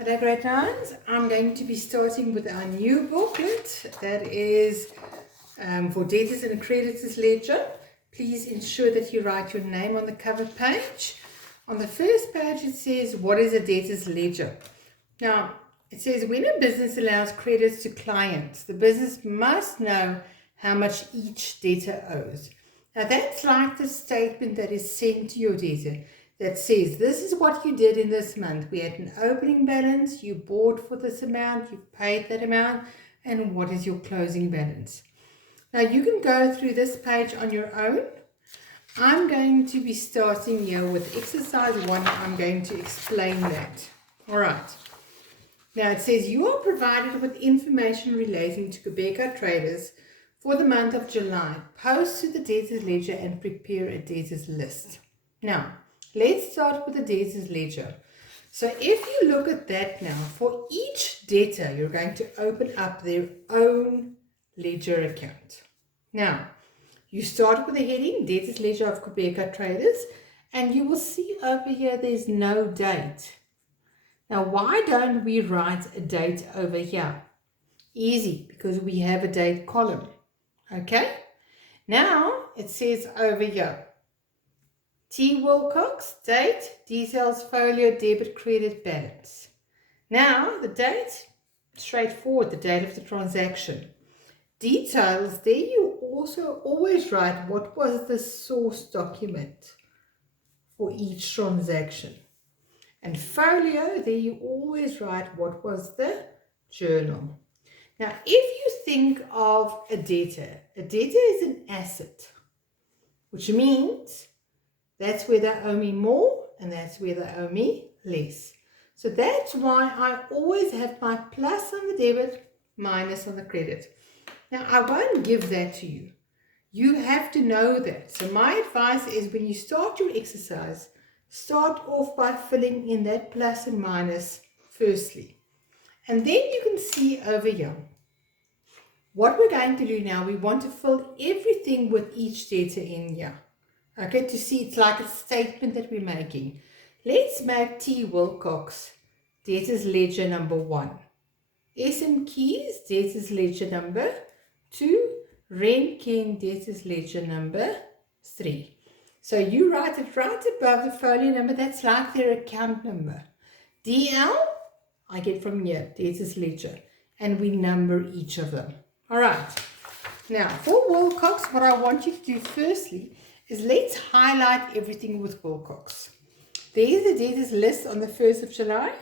Hello grade 9s, I'm going to be starting with our new booklet that is for debtors and creditors ledger. Please ensure that you write your name on the cover page. On the first page it says, what is a debtors ledger? Now it says when a business allows credits to clients, the business must know how much each debtor owes. Now that's like the statement that is sent to your debtor that says, this is what you did in this month. We had an opening balance, you bought for this amount, you paid that amount, and what is your closing balance. Now you can go through this page on your own. I'm going to be starting here with exercise 1. I'm going to explain that. All right. Now it says you are provided with information relating to Gr9 traders for the month of July. Post to the debtors ledger and prepare a debtors list. Now, let's start with the debtors ledger. So if you look at that now, for each debtor, you're going to open up their own ledger account. Now, you start with the heading, Debtors Ledger of Gr9 Traders, and you will see over here there's no date. Now, why don't we write a date over here? Easy, because we have a date column. Okay? Now, it says over here, T. Wilcox, date, details, folio, debit, credit, balance. Now, the date, straightforward, the date of the transaction. Details, there you also always write what was the source document for each transaction. And folio, there you always write what was the journal. Now, if you think of a debtor is an asset, which means that's where they owe me more and that's where they owe me less. So that's why I always have my plus on the debit, minus on the credit. Now, I won't give that to you. You have to know that. So my advice is when you start your exercise, start off by filling in that plus and minus firstly. And then you can see over here. What we're going to do now, we want to fill everything with each debtor in here. Okay, to see it's like a statement that we're making. Let's make T. Wilcox debtors ledger number 1. SM Keys debtors ledger number 2. Ren Ken debtors ledger number 3. So you write it right above the folio number. That's like their account number. DL, I get from here, debtors ledger. And we number each of them. All right. Now, for Wilcox, what I want you to do firstly is let's highlight everything with Wilcox. There's the debtors list on the 1st of July.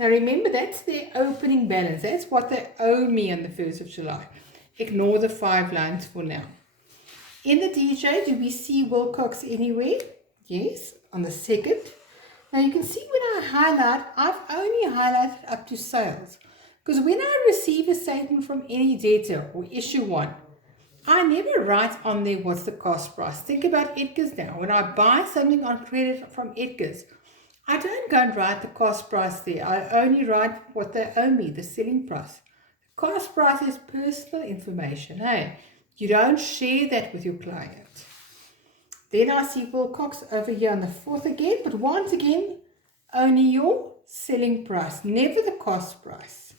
Now remember, that's their opening balance. That's what they owe me on the 1st of July. Ignore the 5 lines for now. In the DJ, do we see Wilcox anywhere? Yes, on the 2nd. Now you can see when I highlight, I've only highlighted up to sales. Because when I receive a statement from any debtor or issue 1, I never write on there what's the cost price. Think about Edgar's now. When I buy something on credit from Edgar's, I don't go and write the cost price there. I only write what they owe me, the selling price. The cost price is personal information. Hey, you don't share that with your client. Then I see Wilcox over here on the 4th again, but once again, only your selling price, never the cost price.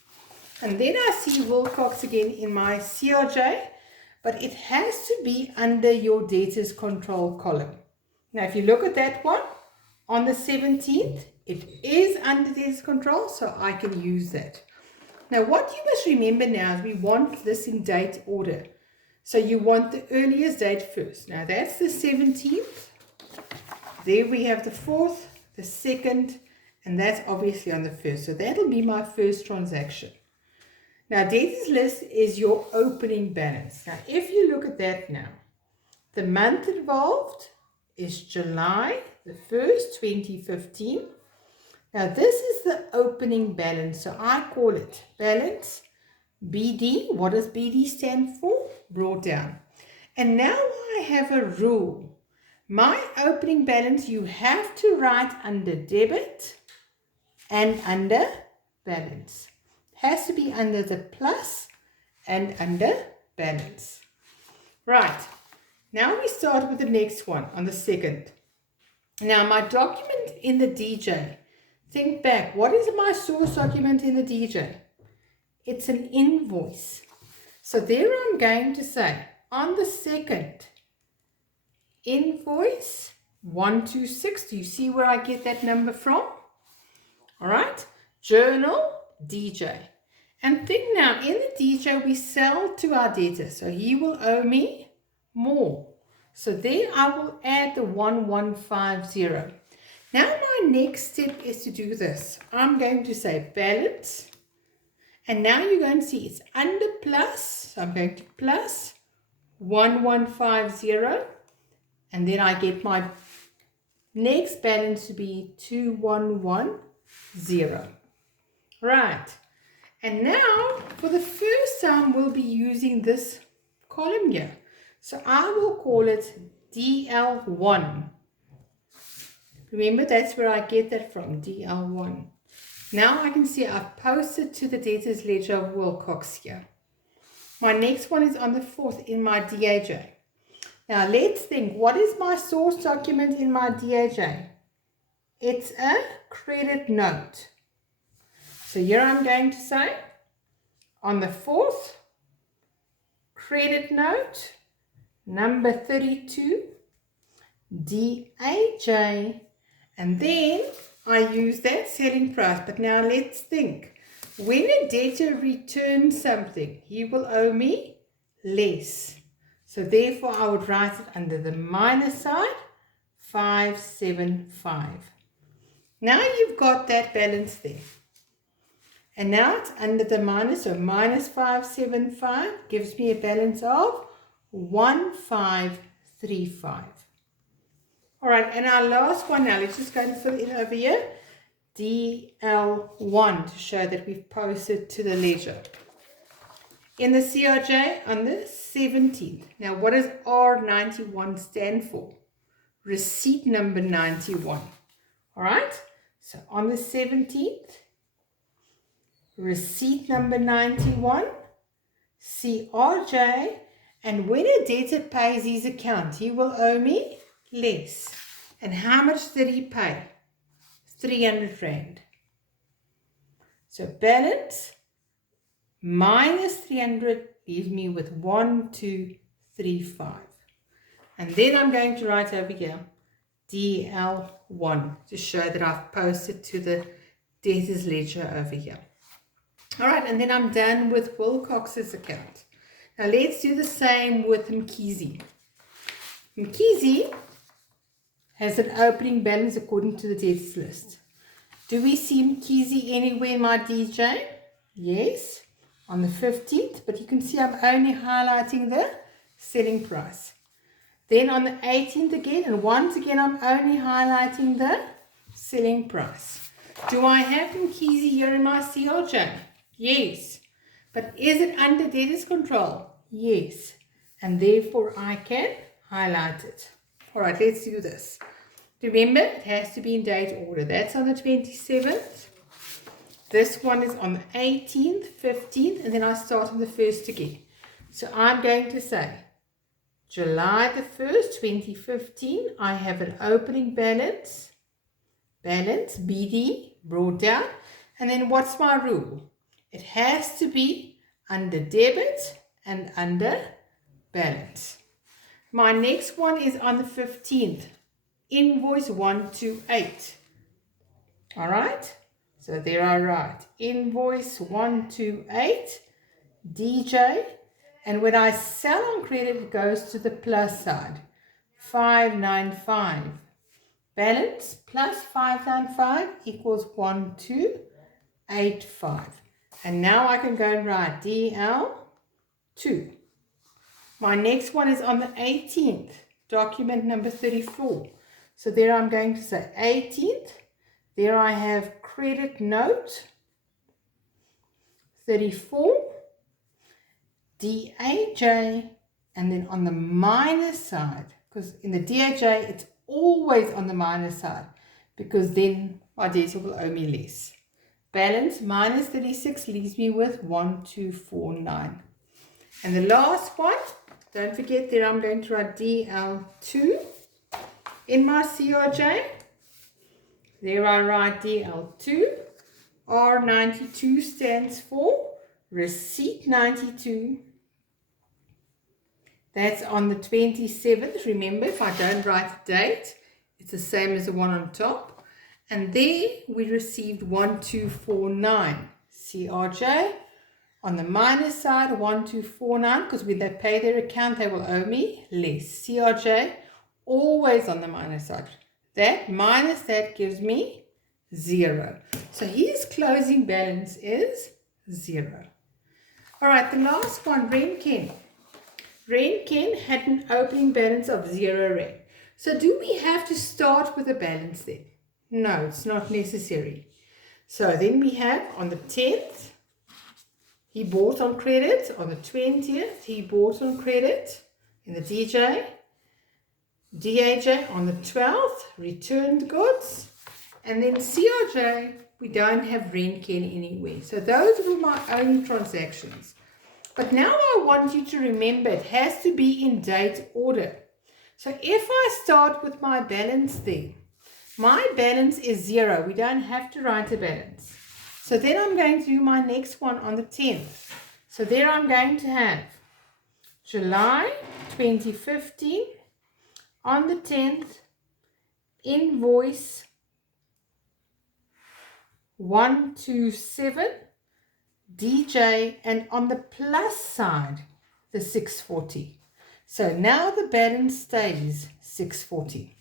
And then I see Wilcox again in my CRJ, but it has to be under your debtors control column. Now, if you look at that one, on the 17th, it is under debtors control, so I can use that. Now, what you must remember now is we want this in date order. So you want the earliest date first. Now, that's the 17th. There we have the 4th, the 2nd, and that's obviously on the 1st. So that'll be my first transaction. Now, debtors list is your opening balance. Now, if you look at that now, the month involved is July the 1st, 2015. Now, this is the opening balance. So I call it balance BD. What does BD stand for? Brought down. And now I have a rule. My opening balance, you have to write under debit and under balance. Has to be under the plus and under balance. Right. Now we start with the next one on the 2nd. Now my document in the DJ, Think back. What is my source document in the DJ? It's an invoice. So there I'm going to say, on the second, invoice 126. Do you see where I get that number from? All right. Journal, DJ. And think now, in the DJ, we sell to our debtor. So he will owe me more. So there I will add the 1150. Now my next step is to do this. I'm going to say balance. And now you're going to see it's under plus. So I'm going to plus 1150. And then I get my next balance to be 2110. Right. And now, for the first time, we'll be using this column here. So I will call it DL1. Remember, that's where I get that from, DL1. Now I can see I've posted to the debtors ledger of Wilcox here. My next one is on the 4th in my DAJ. Now let's think, what is my source document in my DAJ? It's a credit note. So here I'm going to say, on the 4th, credit note, number 32, DAJ, and then I use that selling price. But now let's think, when a debtor returns something, he will owe me less. So therefore I would write it under the minus side, 575. Now you've got that balance there. And now it's under the minus, so minus 575 gives me a balance of 1535. All right, and our last one now, let's just go and fill in over here, DL1, to show that we've posted to the ledger. In the CRJ on the 17th. Now, what does R91 stand for? Receipt number 91. All right, so on the 17th, receipt number 91, CRJ, and when a debtor pays his account, he will owe me less. And how much did he pay? 300 Rand. So balance minus 300 leaves me with 1235. And then I'm going to write over here DL1 to show that I've posted to the debtors ledger over here. All right, and then I'm done with Wilcox's account. Now let's do the same with Mkhizi. Mkhizi has an opening balance according to the debtors list. Do we see Mkhizi anywhere in my DJ? Yes, on the 15th, but you can see I'm only highlighting the selling price. Then on the 18th again, and once again I'm only highlighting the selling price. Do I have Mkhizi here in my CRJ? Yes. But is it under debtors control? Yes. And therefore I can highlight it. All right, let's do this. Remember, it has to be in date order. That's on the 27th. This one is on the 18th, 15th, and then I start on the 1st again. So I'm going to say, July the 1st, 2015, I have an opening balance, BD, brought down. And then what's my rule? It has to be under debit and under balance. My next one is on the 15th, invoice 128. All right, so there I write invoice 128, DJ, and when I sell on credit, it goes to the plus side, 595. Balance plus 595 equals 1285. And now I can go and write DL2. My next one is on the 18th, document number 34. So there I'm going to say 18th. There I have credit note 34, DAJ, and then on the minus side, because in the DAJ it's always on the minus side, because then my debtor will owe me less. Balance minus 36 leaves me with 1249. And the last one, don't forget there I'm going to write DL2 in my CRJ. There I write DL2. R92 stands for receipt 92. That's on the 27th. Remember, if I don't write the date, it's the same as the one on top. And there we received 1249. CRJ. On the minus side, 1249, because when they pay their account, they will owe me less. CRJ, always on the minus side. That minus that gives me 0. So his closing balance is 0. All right, the last one, Renken. Renken had an opening balance of 0 Rand. So do we have to start with a balance then? No, it's not necessary. So then we have on the 10th, he bought on credit. On the 20th, he bought on credit in the DAJ on the 12th, returned goods. And then CRJ, we don't have Renken anywhere. So those were my own transactions. But now I want you to remember it has to be in date order. So if I start with my balance there, my balance is 0. We don't have to write a balance. So then I'm going to do my next one on the 10th. So there I'm going to have July 2015 on the 10th, invoice 127 DJ, and on the plus side the 640. So now the balance stays 640.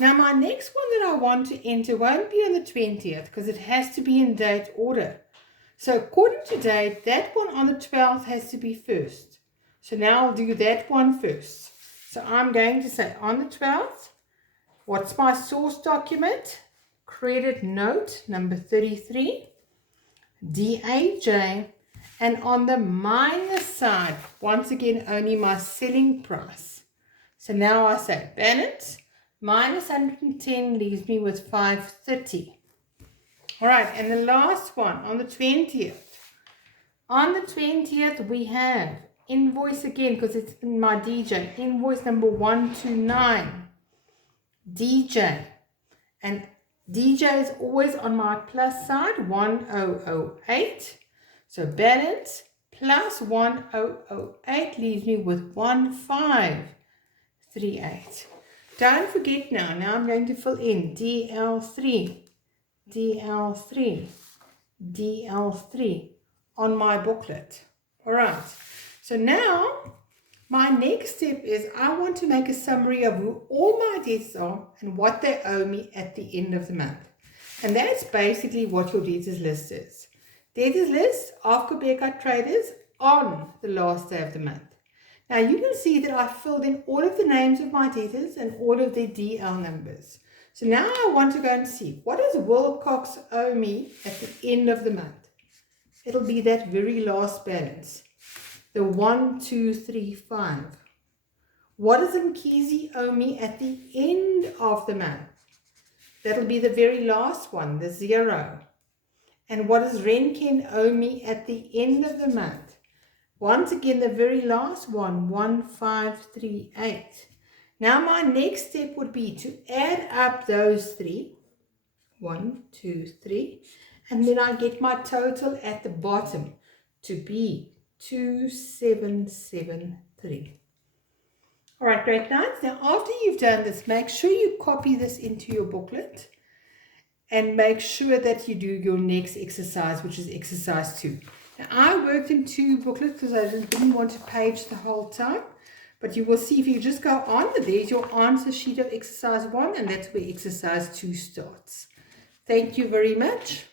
Now my next one that I want to enter won't be on the 20th because it has to be in date order. So according to date, that one on the 12th has to be first. So now I'll do that one first. So I'm going to say on the 12th, what's my source document? Credit note number 33, DAJ, and on the minus side, once again, only my selling price. So now I say balance minus 110 leaves me with 530. All right, and the last one on the 20th. On the 20th, we have invoice again because it's in my DJ. Invoice number 129, DJ, and DJ is always on my plus side, 1008. So balance plus 1008 leaves me with 1538. Don't forget now I'm going to fill in DL3, DL3, DL3 on my booklet. All right. So now my next step is I want to make a summary of who all my debtors are and what they owe me at the end of the month. And that's basically what your debtors list is. Debtors list of Quebec traders on the last day of the month. Now you can see that I filled in all of the names of my debtors and all of their DL numbers. So now I want to go and see what does Wilcox owe me at the end of the month. It'll be that very last balance. The 1235. What does Mkhize owe me at the end of the month? That'll be the very last one, the 0. And what does Renken owe me at the end of the month? Once again, the very last one, 1538. Now my next step would be to add up those three. 1, 2, 3. And then I get my total at the bottom to be 2773. All right, Grade 9. Now, after you've done this, make sure you copy this into your booklet and make sure that you do your next exercise, which is exercise 2. Now, I worked in 2 booklets because I didn't want to page the whole time. But you will see if you just go on, there's your answer sheet of exercise 1, and that's where exercise 2 starts. Thank you very much.